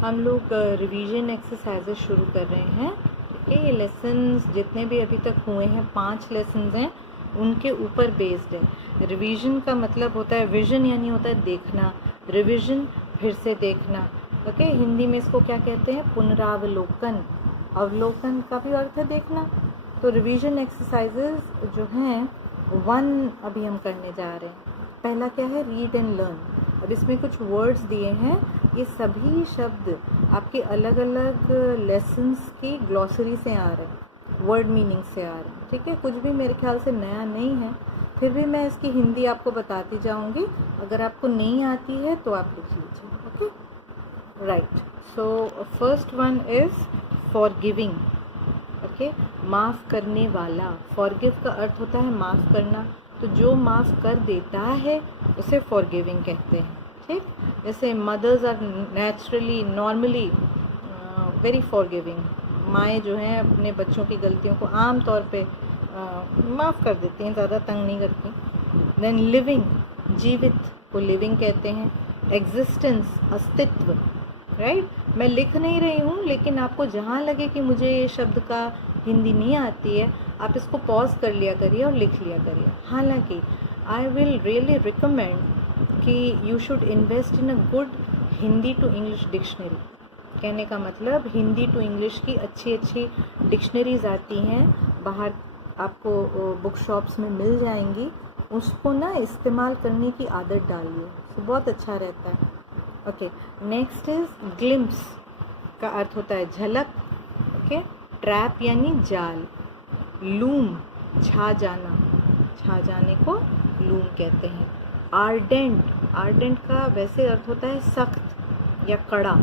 हम लोग revision exercises शुरू कर रहे हैं। ठीक है, ये लेसन्स जितने भी अभी तक हुए हैं 5 लेसन्स हैं, उनके ऊपर बेस्ड है। रिवीजन का मतलब होता है विजन, यानी होता है देखना। रिवीजन फिर से देखना। ओके, हिंदी में इसको क्या कहते हैं? पुनरावलोकन। अवलोकन का भी अर्थ है देखना। तो रिवीजन एक्सरसाइजेस जो हैं 1 अभी हम करने जा रहे हैं। पहला क्या है? Read and learn. अब इसमें कुछ वर्ड्स दिए हैं, ये सभी शब्द आपके अलग अलग लेसन्स की ग्लॉसरी से आ रहे हैं, वर्ड मीनिंग से आ रहे हैं। ठीक है, कुछ भी मेरे ख्याल से नया नहीं है, फिर भी मैं इसकी हिंदी आपको बताती जाऊंगी। अगर आपको नहीं आती है तो आप लिख लीजिए। Okay, right. So first one is forgiving. Okay, माफ़ करने वाला। फॉरगिव का अर्थ होता है माफ़ करना, तो जो माफ़ कर देता है उसे फॉरगिविंग कहते हैं। ठीक, जैसे mothers are naturally normally very forgiving. माएँ जो हैं अपने बच्चों की गलतियों को आम तौर पे माफ़ कर देती हैं, ज़्यादा तंग नहीं करती। देन लिविंग, जीवित को लिविंग कहते हैं। एग्जिस्टेंस, अस्तित्व। राइट, मैं लिख नहीं रही हूँ, लेकिन आपको जहाँ लगे कि मुझे ये शब्द का हिंदी नहीं आती है, आप इसको पॉज कर लिया करिए और लिख लिया करिए। हालांकि आई विल रियली रिकमेंड कि you should invest in a good Hindi to English dictionary. कहने का मतलब हिंदी टू इंग्लिश की अच्छी अच्छी डिक्शनरीज आती हैं बाहर, आपको बुक शॉप्स में मिल जाएंगी। उसको ना इस्तेमाल करने की आदत डालिए, तो बहुत अच्छा रहता है। ओके, नेक्स्ट इज ग्लिम्स का अर्थ होता है झलक। ओके, ट्रैप यानी जाल। लूम, छा जाना, छा जाने को लूम कहते हैं। आर्डेंट, आर्डेंट का वैसे अर्थ होता है सख्त या कड़ा,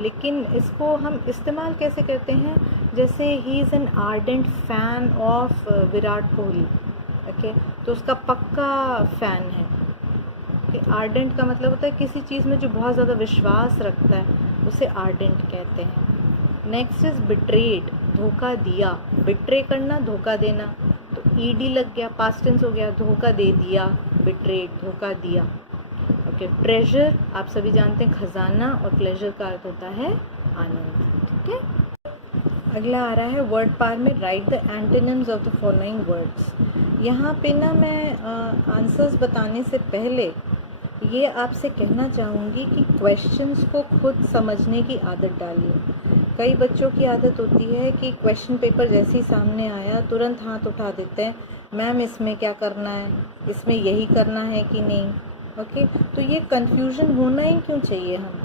लेकिन इसको हम इस्तेमाल कैसे करते हैं? जैसे he is an ardent fan of Virat Kohli. Okay, तो उसका पक्का फ़ैन है। कि आर्डेंट का मतलब होता है किसी चीज़ में जो बहुत ज़्यादा विश्वास रखता है, उसे आर्डेंट कहते हैं। नेक्स्ट इज़ बिट्रेड, धोखा दिया। बिट्रे करना, धोखा देना, तो ईडी लग गया, पास्ट टेंस हो गया, धोखा दे दिया, बिट्रेड, धोखा दिया। ओके, ट्रेजर आप सभी जानते हैं खजाना, और प्लेजर का अर्थ होता है आनंद। ठीक है, अगला आ रहा है वर्ड पार में right the antonyms of the following words. यहाँ पे ना मैं आंसर्स बताने से पहले ये आपसे कहना चाहूँगी कि क्वेश्चंस को खुद समझने की आदत डालिए। कई बच्चों की आदत होती है कि क्वेश्चन पेपर जैसे ही सामने आया तुरंत हाथ उठा देते हैं, मैम इसमें क्या करना है, इसमें यही करना है कि नहीं। ओके, तो ये कन्फ्यूज़न होना ही क्यों चाहिए? हम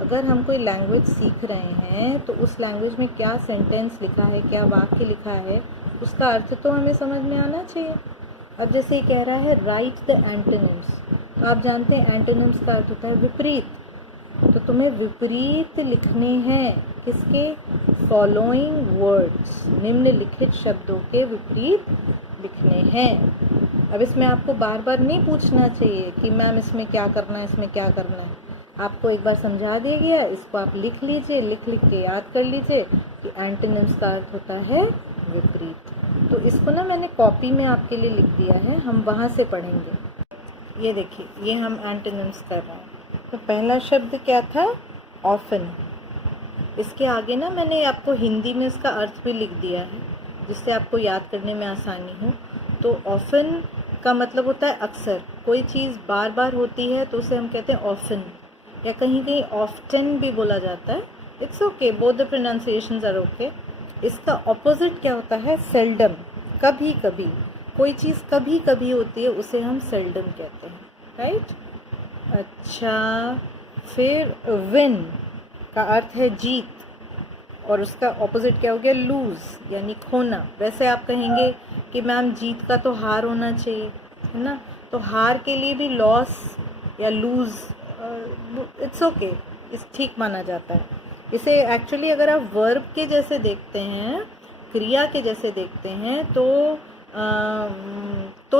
अगर हम कोई लैंग्वेज सीख रहे हैं तो उस लैंग्वेज में क्या सेंटेंस लिखा है, क्या वाक्य लिखा है, उसका अर्थ तो हमें समझ में आना चाहिए। अब जैसे ये कह रहा है राइट द एंटोनिम्स, तो आप जानते हैं एंटोनिम्स का अर्थ होता है विपरीत। तो तुम्हें विपरीत लिखने हैं, किसके? फॉलोइंग वर्ड्स, निम्नलिखित शब्दों के विपरीत लिखने हैं। अब इसमें आपको बार बार नहीं पूछना चाहिए कि मैम इसमें क्या करना है, इसमें क्या करना है। आपको एक बार समझा दिया गया, इसको आप लिख लीजिए, लिख लिख के याद कर लीजिए कि एंटोनिम्स का अर्थ होता है विपरीत। तो इसको ना मैंने कॉपी में आपके लिए लिख दिया है, हम वहाँ से पढ़ेंगे। ये देखिए, ये हम एंटोनिम्स कर रहे हैं। तो पहला शब्द क्या था? ऑफन। इसके आगे ना मैंने आपको हिंदी में इसका अर्थ भी लिख दिया है, जिससे आपको याद करने में आसानी हो। तो ऑफन का मतलब होता है अक्सर, कोई चीज़ बार बार होती है तो उसे हम कहते हैं ऑफन, या कहीं कहीं ऑफ्टन भी बोला जाता है। It's okay, both the pronunciations are okay. इसका ऑपोजिट क्या होता है? सेल्डम, कभी कभी। कोई चीज़ कभी कभी होती है, उसे हम सेल्डम कहते हैं। राइट, अच्छा, फिर विन का अर्थ है जीत, और उसका ऑपोजिट क्या हो गया? लूज़, यानी खोना। वैसे आप कहेंगे कि मैम जीत का तो हार होना चाहिए, है ना? तो हार के लिए भी लॉस या लूज़, इट्स ओके, इस ठीक माना जाता है। इसे एक्चुअली अगर आप वर्ब के जैसे देखते हैं, क्रिया के जैसे देखते हैं, तो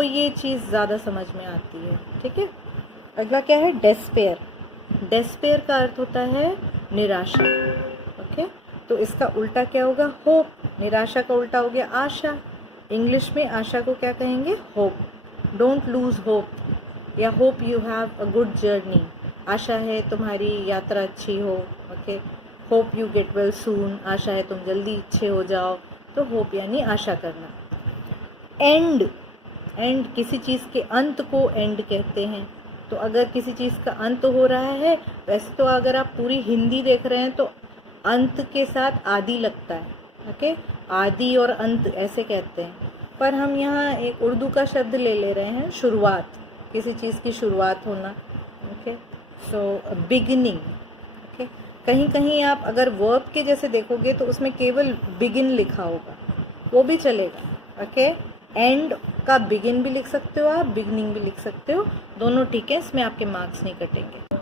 ये चीज़ ज़्यादा समझ में आती है। ठीक है, अगला क्या है? डेस्पेयर। डेस्पेयर का अर्थ होता है निराशा। ओके, तो इसका उल्टा क्या होगा? होप। निराशा का उल्टा हो गया आशा। इंग्लिश में आशा को क्या कहेंगे? होप। डोंट लूज होप, या hope you have a good journey. आशा है तुम्हारी यात्रा अच्छी हो, okay. Hope you get well soon, आशा है तुम जल्दी अच्छे हो जाओ, तो होप यानी आशा करना। एंड, एंड किसी चीज़ के अंत को एंड कहते हैं। तो अगर किसी चीज़ का अंत हो रहा है, वैसे तो अगर आप पूरी हिंदी देख रहे हैं तो अंत के साथ आदि लगता है, ओके। आदि और अंत ऐसे कहते हैं, पर हम यहाँ एक उर्दू का शब्द ले रहे हैं, शुरुआत, किसी चीज़ की शुरुआत होना, ओके। So beginning, okay. कहीं कहीं आप अगर वर्ब के जैसे देखोगे तो उसमें केवल बिगिन लिखा होगा, वो भी चलेगा, ओके। एंड का बिगिन भी लिख सकते हो आप, बिगनिंग भी लिख सकते हो, दोनों ठीक है, इसमें आपके मार्क्स नहीं कटेंगे।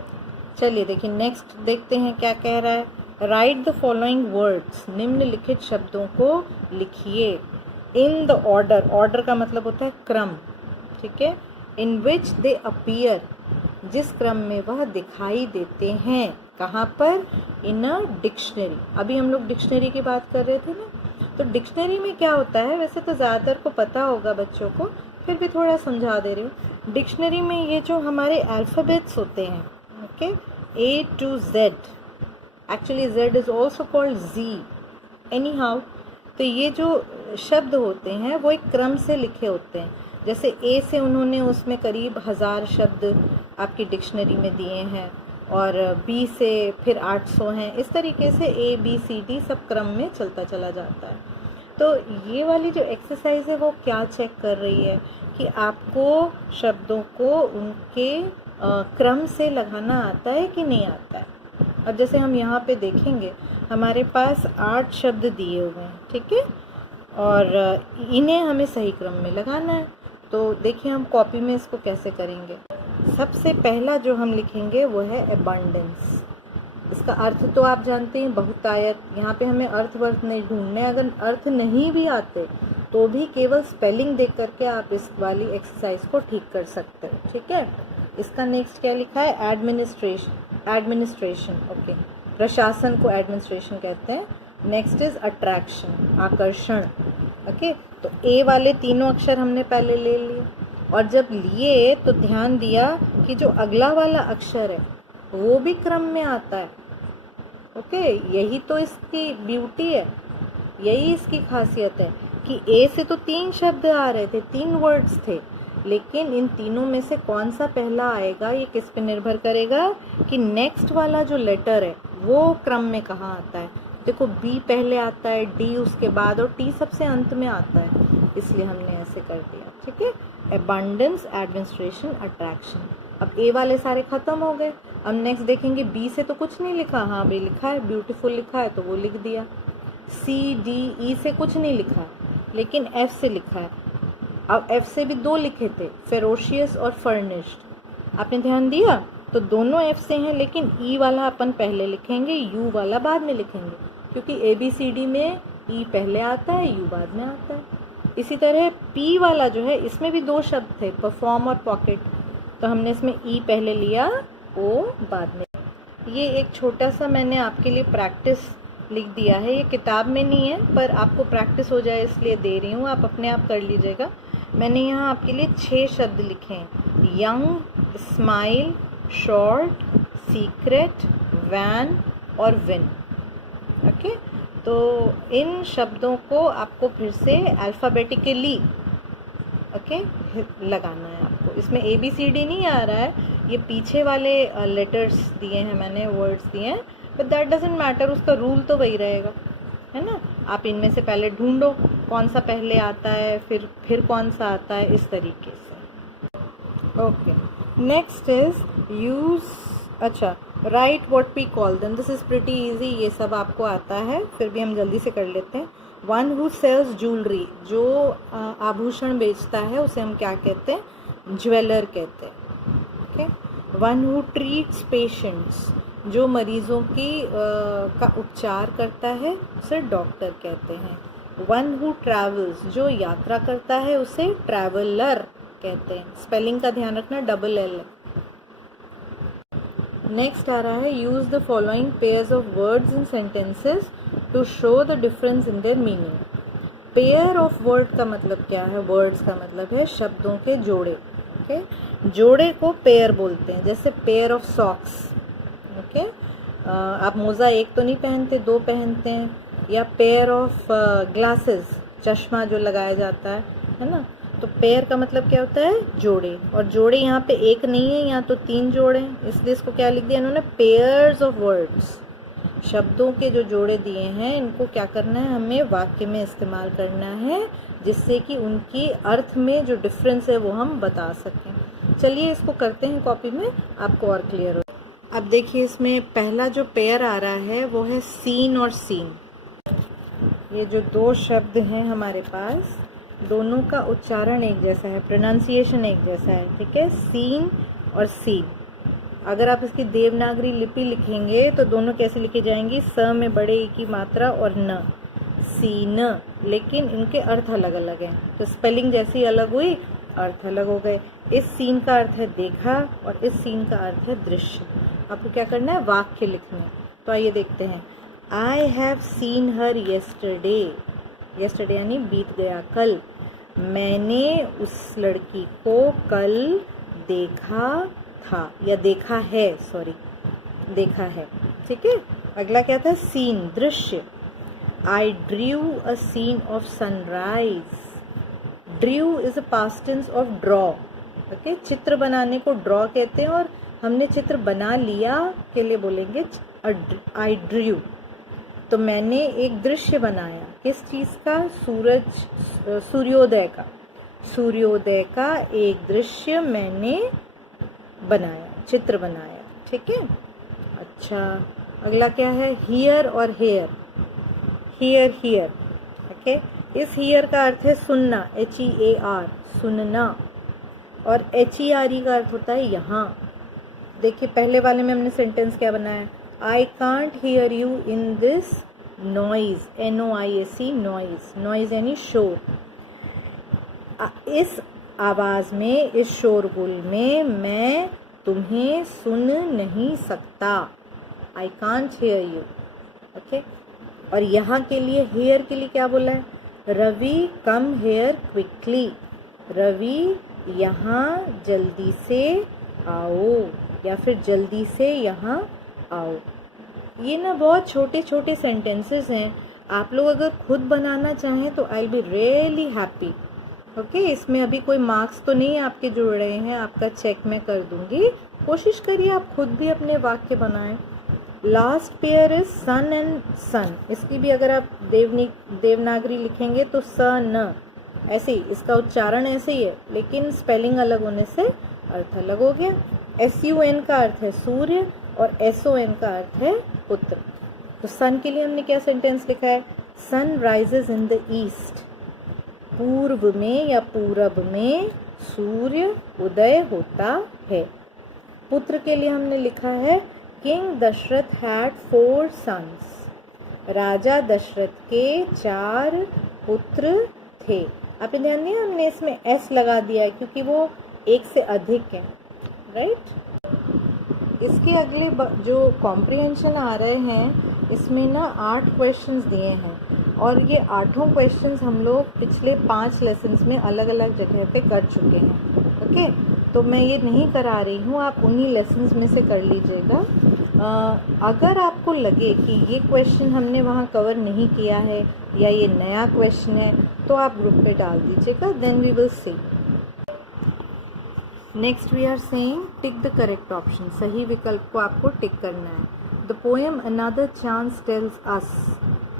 चलिए देखिए नेक्स्ट देखते हैं क्या कह रहा है। राइट द फॉलोइंग वर्ड्स, निम्नलिखित शब्दों को लिखिए। इन द ऑर्डर, ऑर्डर का मतलब होता है क्रम, ठीक है। इन विच दे अपीयर, जिस क्रम में वह दिखाई देते हैं। कहाँ पर? इन अ डिक्शनरी। अभी हम लोग डिक्शनरी की बात कर रहे थे ना, तो डिक्शनरी में क्या होता है, वैसे तो ज़्यादातर को पता होगा बच्चों को, फिर भी थोड़ा समझा दे रही हूँ। डिक्शनरी में ये जो हमारे अल्फ़ाबेट्स होते हैं, okay, A to Z, actually Z is also called Z, any how, तो ये जो शब्द होते हैं वो एक क्रम से लिखे होते हैं। जैसे A से उन्होंने उसमें करीब 1000 शब्द आपकी डिक्शनरी में दिए हैं, और B से फिर 800 हैं। इस तरीके से A B C D सब क्रम में चलता चला जाता है। तो ये वाली जो एक्सरसाइज है वो क्या चेक कर रही है कि आपको शब्दों को उनके क्रम से लगाना आता है कि नहीं आता है। अब जैसे हम यहाँ पे देखेंगे, हमारे पास 8 शब्द दिए हुए हैं, ठीक है, और इन्हें हमें सही क्रम में लगाना है। तो देखिए हम कॉपी में इसको कैसे करेंगे। सबसे पहला जो हम लिखेंगे वो है अबंडेंस। इसका अर्थ तो आप जानते हैं, बहुतायत। यहाँ पे हमें अर्थ वर्थ नहीं ढूंढने, अगर अर्थ नहीं भी आते तो भी केवल स्पेलिंग देख करके आप इस वाली एक्सरसाइज को ठीक कर सकते हो, ठीक है। इसका नेक्स्ट क्या लिखा है? एडमिनिस्ट्रेशन, एडमिनिस्ट्रेशन, ओके, प्रशासन को एडमिनिस्ट्रेशन कहते हैं। नेक्स्ट इज अट्रैक्शन, आकर्षण, ओके। तो ए वाले तीनों अक्षर हमने पहले ले लिए, और जब लिए तो ध्यान दिया कि जो अगला वाला अक्षर है वो भी क्रम में आता है, ओके। यही तो इसकी ब्यूटी है, यही इसकी खासियत है कि ए से तो 3 शब्द आ रहे थे, 3 वर्ड्स थे, लेकिन इन तीनों में से कौन सा पहला आएगा ये किस पे निर्भर करेगा कि नेक्स्ट वाला जो लेटर है वो क्रम में कहाँ आता है। देखो बी पहले आता है, डी उसके बाद, और टी सबसे अंत में आता है, इसलिए हमने ऐसे कर दिया, ठीक है। Abundance, administration, attraction. अब ए वाले सारे खत्म हो गए। अब नेक्स्ट देखेंगे, बी से तो कुछ नहीं लिखा, हाँ बी लिखा है, ब्यूटीफुल लिखा है तो वो लिख दिया। सी डी ई से कुछ नहीं लिखा, लेकिन एफ से लिखा है। अब एफ से भी 2 लिखे थे, फेरोशियस और फर्निश्ड, आपने ध्यान दिया? तो दोनों एफ से हैं, लेकिन ई वाला अपन पहले लिखेंगे, यू वाला बाद में लिखेंगे, क्योंकि ए बी सी डी में ई पहले आता है, यू बाद में आता है। इसी तरह पी वाला जो है, इसमें भी 2 शब्द थे, परफॉर्म और पॉकेट, तो हमने इसमें ई पहले लिया, ओ बाद में। ये एक छोटा सा मैंने आपके लिए प्रैक्टिस लिख दिया है, ये किताब में नहीं है पर आपको प्रैक्टिस हो जाए इसलिए दे रही हूँ, आप अपने आप कर लीजिएगा। मैंने यहाँ आपके लिए 6 शब्द लिखे हैं, young, smile, short, secret, van और विन, ओके। तो इन शब्दों को आपको फिर से अल्फ़ाबेटिकली, ओके, लगाना है आपको। इसमें ए बी सी डी नहीं आ रहा है, ये पीछे वाले लेटर्स दिए हैं मैंने, वर्ड्स दिए हैं, बट दैट डजेंट मैटर, उसका रूल तो वही रहेगा, है ना। आप इनमें से पहले ढूंढो कौन सा पहले आता है, फिर कौन सा आता है, इस तरीके से, ओके। नेक्स्ट इज यूज़, अच्छा, right what we call them, this is pretty easy, ये सब आपको आता है, फिर भी हम जल्दी से कर लेते हैं। वन हु सेल्स ज्वेलरी, जो आभूषण बेचता है उसे हम क्या कहते हैं? ज्वेलर कहते हैं, okay. One who treats patients, जो मरीजों की का उपचार करता है उसे डॉक्टर कहते हैं। वन हु ट्रैवल्स, जो यात्रा करता है उसे ट्रैवलर कहते हैं। स्पेलिंग का ध्यान रखना, डबल एल है। नेक्स्ट आ रहा है, use the following pairs of words in sentences to show the difference in their meaning. Pair of word का मतलब क्या है? वर्ड्स का मतलब है शब्दों के जोड़े, ओके, जोड़े को पेयर बोलते हैं, जैसे पेयर ऑफ सॉक्स। ओके, आप मोज़ा एक तो नहीं पहनते, दो पहनते हैं। या पेयर ऑफ ग्लासेस, चश्मा जो लगाया जाता है ना। तो पेयर का मतलब क्या होता है, जोड़े। और जोड़े यहाँ पे एक नहीं है, यहाँ तो 3 जोड़े हैं, इसलिए इसको क्या लिख दिया इन्होंने, पेयर्स ऑफ वर्ड्स। शब्दों के जो जोड़े दिए हैं इनको क्या करना है, हमें वाक्य में इस्तेमाल करना है, जिससे कि उनकी अर्थ में जो डिफरेंस है वो हम बता सकें। चलिए इसको करते हैं कॉपी में, आपको और क्लियर हो। अब देखिए इसमें पहला जो पेयर आ रहा है वो है सीन और सीन। ये जो 2 शब्द हैं हमारे पास, दोनों का उच्चारण एक जैसा है, प्रोनाउंसिएशन एक जैसा है, ठीक है, सीन और सीन। अगर आप इसकी देवनागरी लिपि लिखेंगे तो दोनों कैसे लिखी जाएंगी, स में बड़े ई की मात्रा और न, सीन, लेकिन इनके अर्थ अलग अलग हैं। तो स्पेलिंग जैसी अलग हुई, अर्थ अलग हो गए। इस सीन का अर्थ है देखा और इस सीन का अर्थ है दृश्य। आपको क्या करना है, वाक्य लिखना है। तो आइए देखते हैं। I have seen her yesterday, yesterday यानी बीत गया, कल। मैंने उस लड़की को कल देखा था, या देखा है, सॉरी, देखा है, ठीक है। अगला क्या था, सीन, दृश्य। I drew a scene of sunrise. Drew is a past tense of draw. Okay, चित्र बनाने को ड्रॉ कहते हैं, और हमने चित्र बना लिया के लिए बोलेंगे आई ड्रू। तो मैंने एक दृश्य बनाया, किस चीज़ का, सूर्योदय का। सूर्योदय का एक दृश्य मैंने बनाया, चित्र बनाया, ठीक है। अच्छा, अगला क्या है, हियर और हेयर। Here, here, okay. इस हियर का अर्थ है सुनना, HEAR, सुनना। और HERE का अर्थ होता है यहाँ। देखिए पहले वाले में हमने सेंटेंस क्या बनाया, I can't hear you in this noise, NOISE, noise. Noise यानी शोर। इस आवाज़ में, इस शोरगुल में मैं तुम्हें सुन नहीं सकता। I can't hear you, okay. और यहाँ के लिए, हेयर के लिए क्या बोला है, Ravi come here quickly. Ravi यहाँ जल्दी से आओ, या फिर जल्दी से यहाँ आओ। ये ना बहुत छोटे छोटे सेंटेंसेस हैं। आप लोग अगर खुद बनाना चाहें तो आई बी रियली हैप्पी। ओके, इसमें अभी कोई मार्क्स तो नहीं आपके जुड़ रहे हैं, आपका चेक मैं कर दूंगी। कोशिश करिए आप खुद भी अपने वाक्य बनाएं। Last pair is son and sun. इसकी भी अगर आप देवनागरी लिखेंगे तो स न, ऐसे ही इसका उच्चारण ऐसे ही है, लेकिन स्पेलिंग अलग होने से अर्थ अलग हो गया। SUN का अर्थ है सूर्य और SON का अर्थ है पुत्र। तो सन के लिए हमने क्या सेंटेंस लिखा है, sun rises in the east. पूर्व में या पूरब में सूर्य उदय होता है। पुत्र के लिए हमने लिखा है, किंग दशरथ हैड 4 सन्स। राजा दशरथ के 4 पुत्र थे। आपने ध्यान दिया, हमने इसमें S लगा दिया है क्योंकि वो एक से अधिक है, राइट। इसके अगले जो कॉम्प्रिहेंशन आ रहे हैं, इसमें ना 8 क्वेश्चंस दिए हैं, और ये 8 क्वेश्चंस हम लोग पिछले 5 लेसन्स में अलग अलग जगह पे कर चुके हैं। ओके, तो मैं ये नहीं करा रही हूँ, आप उन्हीं लेसन्स में से कर लीजिएगा। अगर आपको लगे कि ये क्वेश्चन हमने वहाँ कवर नहीं किया है या ये नया क्वेश्चन है, तो आप ग्रुप पे डाल दीजिएगा, then we will see. Next we are saying tick the correct option. सही विकल्प को आपको टिक करना है। The poem another chance tells us.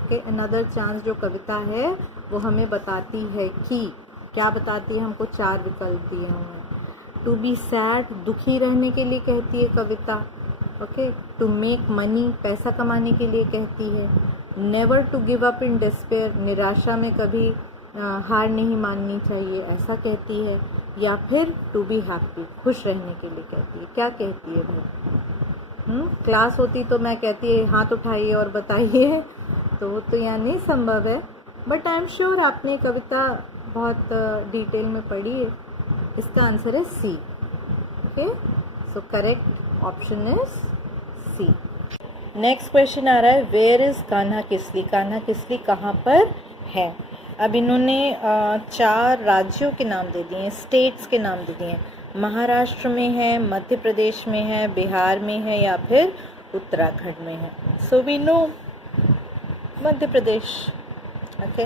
Okay, another chance जो कविता है वो हमें बताती है कि, क्या बताती है, हमको 4 विकल्प दिए हुए हैं। टू बी सैड, दुखी रहने के लिए कहती है कविता। ओके, टू मेक मनी, पैसा कमाने के लिए कहती है। Never to give up in despair, निराशा में कभी हार नहीं माननी चाहिए, ऐसा कहती है। या फिर टू बी हैप्पी, खुश रहने के लिए कहती है। क्या कहती है भाई? क्लास होती तो मैं कहती है हाथ उठाइए और बताइए, तो वो तो यहाँ नहीं संभव है। बट आई एम श्योर आपने कविता बहुत डिटेल में पढ़ी है। इसका आंसर है C. Okay, so correct option is C. Next question आ रहा है, वेयर इज कान्हा किसली। कान्हा किसली कहाँ पर है। अब इन्होंने 4 राज्यों के नाम दे दिए हैं, स्टेट्स के नाम दे दिए हैं। महाराष्ट्र में है, मध्य प्रदेश में है, बिहार में है या फिर उत्तराखंड में है? So we know Madhya Pradesh. Okay,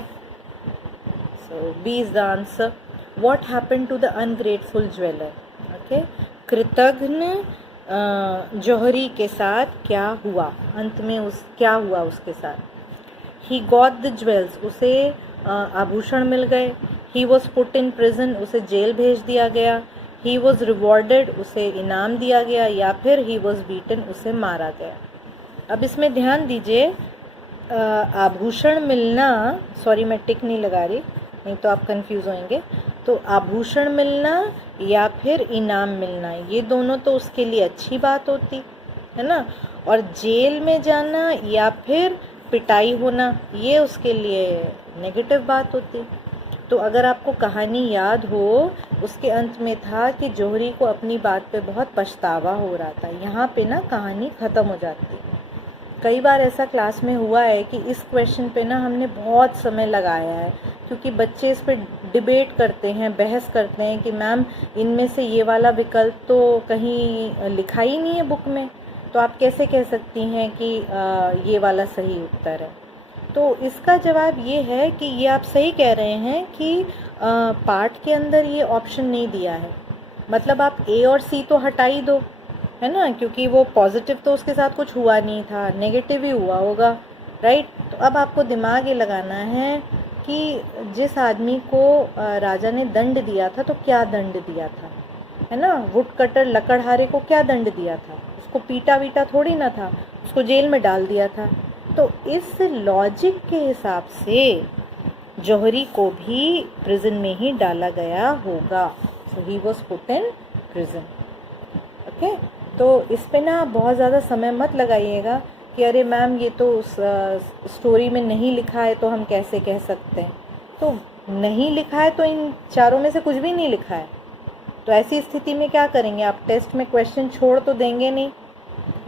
so B is the answer. What happened to the ungrateful jeweller? Okay, कृतघ्न जौहरी के साथ क्या हुआ? अंत में क्या हुआ उसके साथ? ही गॉट द ज्वेल्स, उसे आभूषण मिल गए. ही वॉज पुट इन प्रिजन, उसे जेल भेज दिया गया. ही वॉज रिवॉर्डेड, उसे इनाम दिया गया. या फिर ही वॉज बीटन, उसे मारा गया. अब इसमें ध्यान दीजिए, आभूषण मिलना, सॉरी मैं टिक नहीं लगा रही, नहीं तो आप कंफ्यूज होंगे. तो आभूषण मिलना या फिर इनाम मिलना, ये दोनों तो उसके लिए अच्छी बात होती है ना. और जेल में जाना या फिर पिटाई होना, ये उसके लिए नेगेटिव बात होती. तो अगर आपको कहानी याद हो, उसके अंत में था कि जौहरी को अपनी बात पे बहुत पछतावा हो रहा था. यहाँ पे ना कहानी ख़त्म हो जाती. कई बार ऐसा क्लास में हुआ है कि इस क्वेश्चन पे ना हमने बहुत समय लगाया है, क्योंकि बच्चे इस पे डिबेट करते हैं, बहस करते हैं कि मैम इनमें से ये वाला विकल्प तो कहीं लिखा ही नहीं है बुक में, तो आप कैसे कह सकती हैं कि ये वाला सही उत्तर है. तो इसका जवाब ये है कि ये आप सही कह रहे हैं कि पार्ट के अंदर ये ऑप्शन नहीं दिया है. मतलब आप ए और सी तो हटा ही दो, है ना, क्योंकि वो पॉजिटिव तो उसके साथ कुछ हुआ नहीं था, नेगेटिव ही हुआ होगा, राइट. तो अब आपको दिमाग ये लगाना है कि जिस आदमी को राजा ने दंड दिया था, तो क्या दंड दिया था, है ना. वुड कटर, लकड़हारे को क्या दंड दिया था? उसको पीटा वीटा थोड़ी ना था, उसको जेल में डाल दिया था. तो इस लॉजिक के हिसाब से जौहरी को भी प्रिजन में ही डाला गया होगा. So he was put in prison. Okay, तो इस पे ना बहुत ज़्यादा समय मत लगाइएगा कि अरे मैम ये तो उस स्टोरी में नहीं लिखा है तो हम कैसे कह सकते हैं. तो नहीं लिखा है तो इन चारों में से कुछ भी नहीं लिखा है, तो ऐसी स्थिति में क्या करेंगे आप? टेस्ट में क्वेश्चन छोड़ तो देंगे नहीं,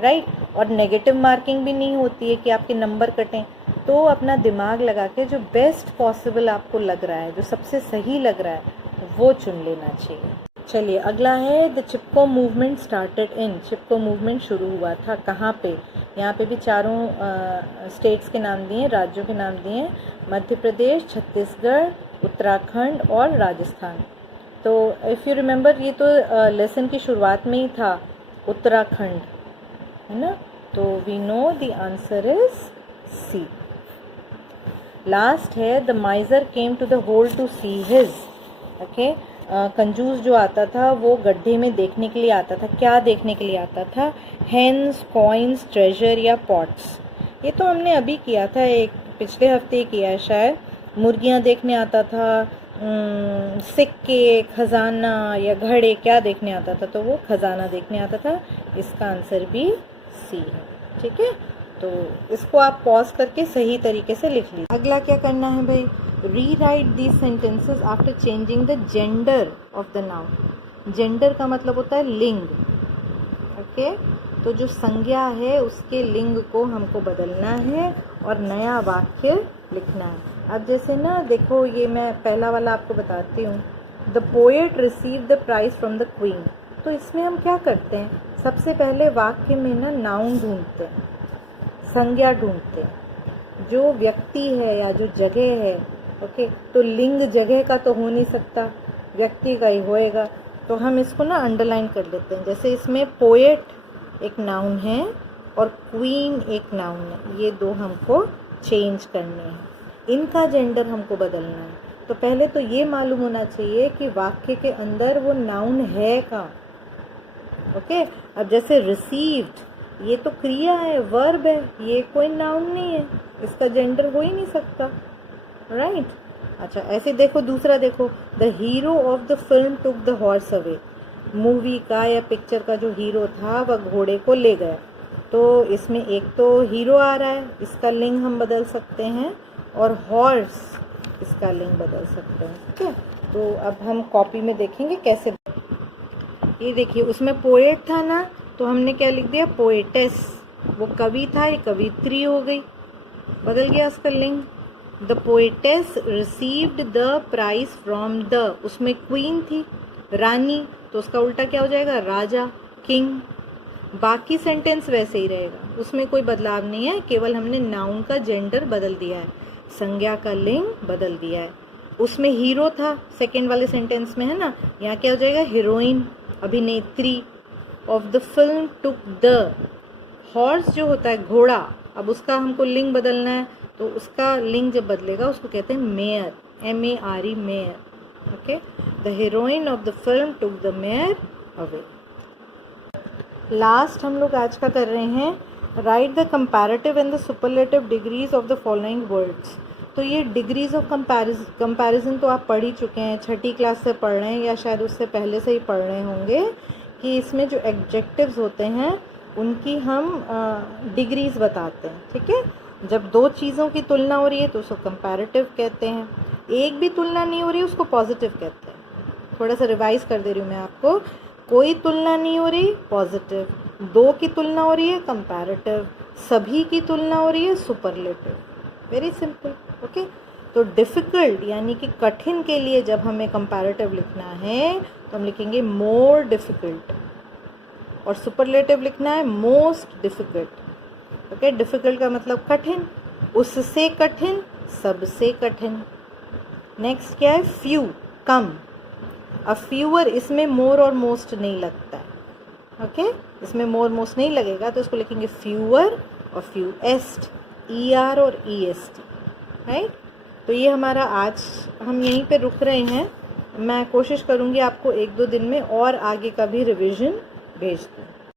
राइट. और नेगेटिव मार्किंग भी नहीं होती है कि आपके नंबर कटें. तो अपना दिमाग लगा के जो बेस्ट पॉसिबल आपको लग रहा है, जो सबसे सही लग रहा है, वो चुन लेना चाहिए. चलिए अगला है, the Chipko movement started in. Chipko movement शुरू हुआ था कहाँ पे? यहाँ पे भी चारों स्टेट्स के नाम दिए, राज्यों के नाम दिए, मध्य प्रदेश, छत्तीसगढ़, उत्तराखंड और राजस्थान. तो इफ़ यू रिमेंबर, ये तो लेसन की शुरुआत में ही था, उत्तराखंड, है ना. तो we know the answer is C. Last है, the miser came to the hole to see his. Okay, कंजूस जो आता था वो गड्ढे में देखने के लिए आता था. क्या देखने के लिए आता था? हेन्स, कॉइन्स, ट्रेजर या पॉट्स. ये तो हमने अभी किया था, एक पिछले हफ्ते किया है शायद. मुर्गियाँ देखने आता था, सिक्के, खजाना या घड़े, क्या देखने आता था? तो वो खजाना देखने आता था. इसका आंसर भी सी है. ठीक है, तो इसको आप पॉज करके सही तरीके से लिख लीजिए. अगला क्या करना है भाई? Rewrite these sentences after changing the gender of the noun. Gender का मतलब होता है लिंग. ओके, तो जो संज्ञा है उसके लिंग को हमको बदलना है और नया वाक्य लिखना है. अब जैसे ना देखो, ये मैं पहला वाला आपको बताती हूँ. The poet receive the prize from the queen. तो इसमें हम क्या करते हैं? सबसे पहले वाक्य में ना नाउन ढूंढते हैं, संज्ञा ढूंढते हैं, जो व्यक्ति है या जो जगह है. ओके, तो लिंग जगह का तो हो नहीं सकता, व्यक्ति का ही होएगा. तो हम इसको ना अंडरलाइन कर लेते हैं. जैसे इसमें पोएट एक नाउन है और क्वीन एक नाउन है, ये दो हमको चेंज करने हैं, इनका जेंडर हमको बदलना है. तो पहले तो ये मालूम होना चाहिए कि वाक्य के अंदर वो नाउन है कहाँ. ओके, अब जैसे रिसीव्ड, ये तो क्रिया है, वर्ब है, ये कोई नाउन नहीं है, इसका जेंडर हो ही नहीं सकता, राइट. अच्छा, ऐसे देखो, दूसरा देखो, the hero of the film took the horse away. Movie का या पिक्चर का जो हीरो था वह घोड़े को ले गया. तो इसमें एक तो हीरो आ रहा है, इसका लिंग हम बदल सकते हैं, और हॉर्स, इसका लिंग बदल सकते हैं. ठीक है, तो अब हम कॉपी में देखेंगे कैसे. ये देखिए, उसमें पोएट था ना, तो हमने क्या लिख दिया? पोएटेस. वो कवि था, ये कवित्री हो गई, बदल गया उसका लिंग. The poetess received the prize from the, उसमें क्वीन थी, रानी, तो उसका उल्टा क्या हो जाएगा, राजा, किंग। बाकी सेंटेंस वैसे ही रहेगा, उसमें कोई बदलाव नहीं है, केवल हमने नाउन का जेंडर बदल दिया है, संज्ञा का लिंग बदल दिया है। उसमें हीरो था सेकेंड वाले सेंटेंस में, है ना, यहाँ क्या हो जाएगा, हीरोइन, अभिनेत्री of the film took the. Horse जो होता है घोड़ा, अब उसका हमको लिंग बदलना है, तो उसका लिंग जब बदलेगा उसको कहते हैं mayor, MERE, mayor. Okay, the heroine of the film took the mayor away. Last हम लोग आज का कर रहे हैं, right the comparative and the superlative degrees of the following words. तो ये डिग्रीज ऑफ कंपैरिजन तो आप पढ़ ही चुके हैं, छठी क्लास से पढ़ रहे हैं या शायद उससे पहले से ही पढ़ रहे होंगे, कि इसमें जो एडजेक्टिव्स होते हैं उनकी हम डिग्रीज बताते हैं। ठीक है, जब दो चीज़ों की तुलना हो रही है तो उसको कंपैरेटिव कहते हैं, एक भी तुलना नहीं हो रही उसको पॉजिटिव कहते हैं। थोड़ा सा रिवाइज कर दे रही हूँ मैं आपको, कोई तुलना नहीं हो रही पॉजिटिव, दो की तुलना हो रही है कंपैरेटिव, सभी की तुलना हो रही है सुपरलेटिव। Very simple. ओके, तो डिफ़िकल्ट यानी कि कठिन के लिए जब हमें कंपैरेटिव लिखना है तो हम लिखेंगे मोर डिफ़िकल्ट, और सुपरलेटिव लिखना है मोस्ट डिफ़िकल्ट। ओके, डिफ़िकल्ट का मतलब कठिन, उससे कठिन, सबसे कठिन। नेक्स्ट क्या है, फ्यू, कम। अब फ्यूअर, इसमें मोर और मोस्ट नहीं लगता है। ओके, इसमें मोर मोस्ट नहीं लगेगा तो इसको लिखेंगे फ्यूअर और फ्यूएस्ट, ER और EST। राइट, तो ये हमारा आज, हम यहीं पे रुक रहे हैं। मैं कोशिश करूँगी आपको 1-2 दिन में और आगे का भी रिवीजन भेज दूँ।